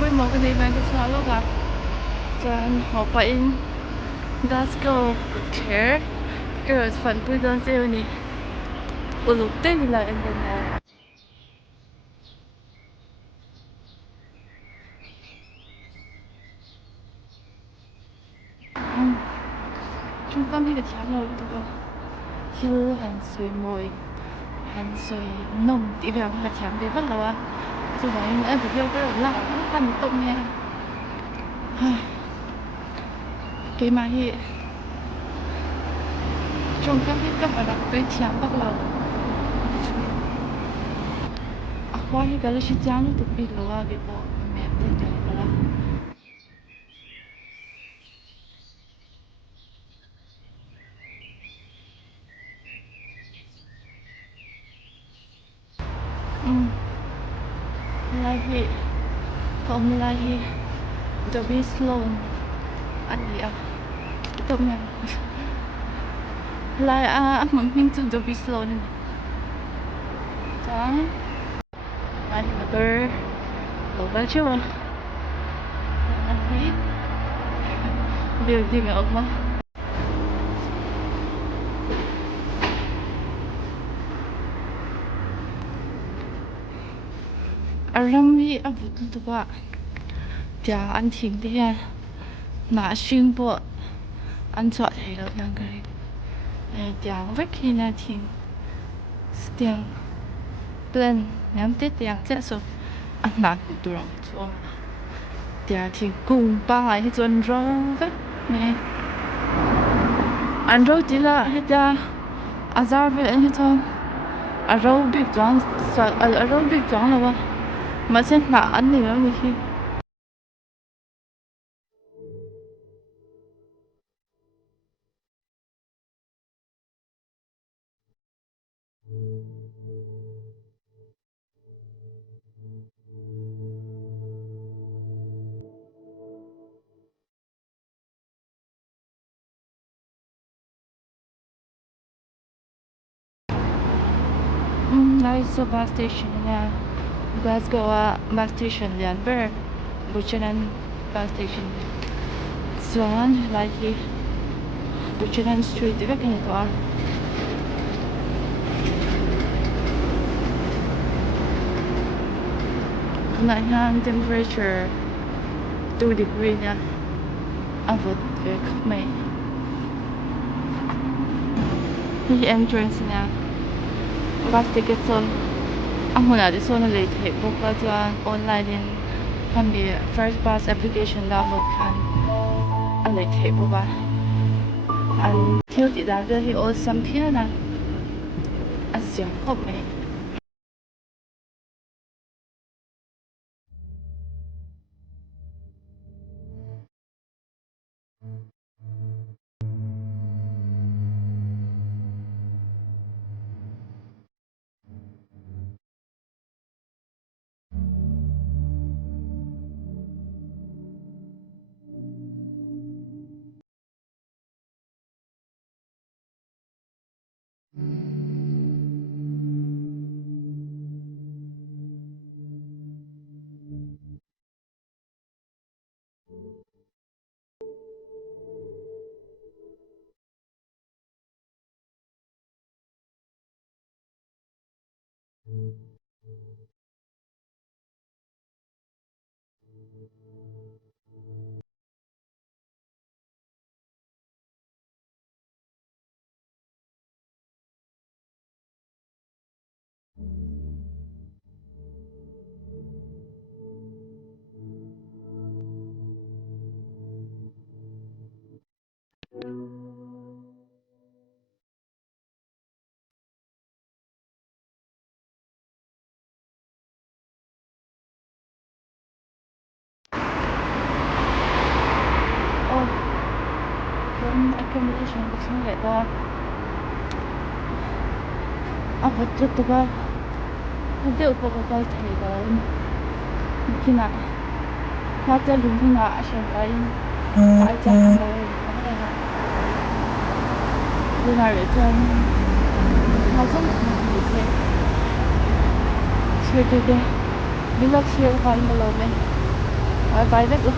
Quy một cái gì mà cái sao lúc gặp cho họ phải Glasgow care cái phần quy đơn siêu này của lục tên là em bên này trung tâm thì cái chạm rồi tụi con chưa hành suy mồi hành suy nồng tí vào cái chạm thì rất là dù vậy em phải vô cái là nó thành công nha cái mà hiện trong các cái cấp ở đặc biệt chạm bắt đầu qua cái là chỉ chạm nó tụi bị lo cái bộ mẹ tên cái là lagi kaum lagi Dobby Sloan anh itu yang lah mungkin tu Dobby Sloan jangan anh motor local chưa anh điều gì mà ông alam ni abu tu ba dia anh thỉnh đi ha nã xuyên bộ anh chọn thấy được yang cái dia vết khi na thỉnh tiếng plan nhắm tết tiếng chết số anh nã tụi nó cho dia thỉnh cùng ba hai chuẩn rồi nè anh rồi chỉ là hết dia azar về anh thôi rồi biết chọn rồi biết chọn là ba mà sẽ nã anh thì nó như khi ngay số bus station nha Glasgow bus station liền bờ Buchanan bus station Swan lagi Buchanan Street itu kan itu Nãy temperature 2 degree nha avot về khắp mây cái entrance nha bus ticket zone ang huna di zone late he book la chuan online in han bi first bus application download khan an late he book an thiếu ti da ve hi all sam phia na a siam khop mai accommodation ko sa leta avot to ba hindi upo ko kay thaigan kina hata lumina asyan ay ay jahan ay lunare jan hazon dite sir dite bilak sir kan malome Bye bye, let's go.